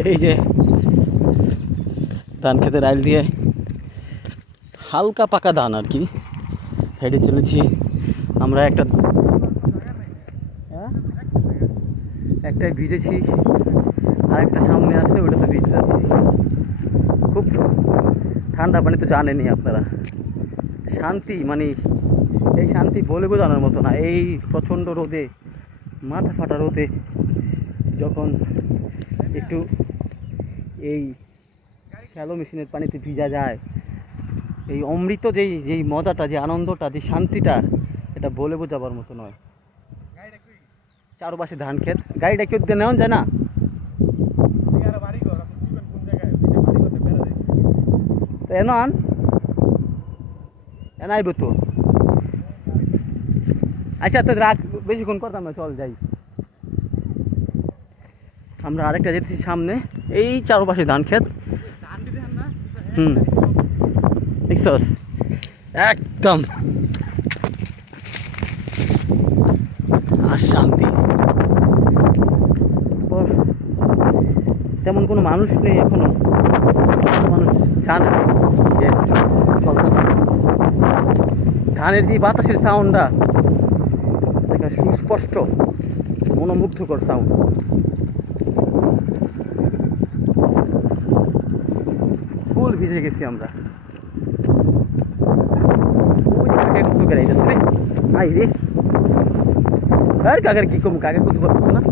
এই যে ধান খেতের আইল দিয়ে হালকা পাকা ধান আর কি হেঁটে চলেছি আমরা। একটাই ভিজেছি আর একটা সামনে আছে, ওটা তো ভিজে যাচ্ছি। খুব ঠান্ডা পানি তো জানেনি আপনারা, শান্তি মানে এই শান্তি বলে বোঝানোর মতো না। এই প্রচণ্ড রোদে, মাথা ফাটা রোদে যখন একটু এই শ্যালো মেশিনের পানিতে ভিজা যায়, এই অমৃত যেই মজাটা, যে আনন্দটা, যে শান্তিটা, এটা বলে বোঝাবার মতো নয়। চারপাশে ধান ক্ষেত, গাড়িটা কেউ দিয়ে নেওয়া যায় না। তো এন আইব তো। আচ্ছা তো রাখ, বেশিক্ষণ করতাম না, চল যাই। আমরা আরেকটা যেতেছি সামনে, এই চারপাশে ধান ক্ষেত। দেখছ একদম আর শান্তি। তেমন কোনো মানুষ নেই এখনো, মানুষ জানে যে চলতেছে। ধানের যে বাতাসের সাউন্ডটা সুস্পষ্ট, মনোমুগ্ধকর সাউন্ড। ফুল ভিজে গেছি আমরা। কাকের কিছু বেড়াইতেছে রে, আই রে, আর কাকের কি কম, কাকের কিছু করতেছে না।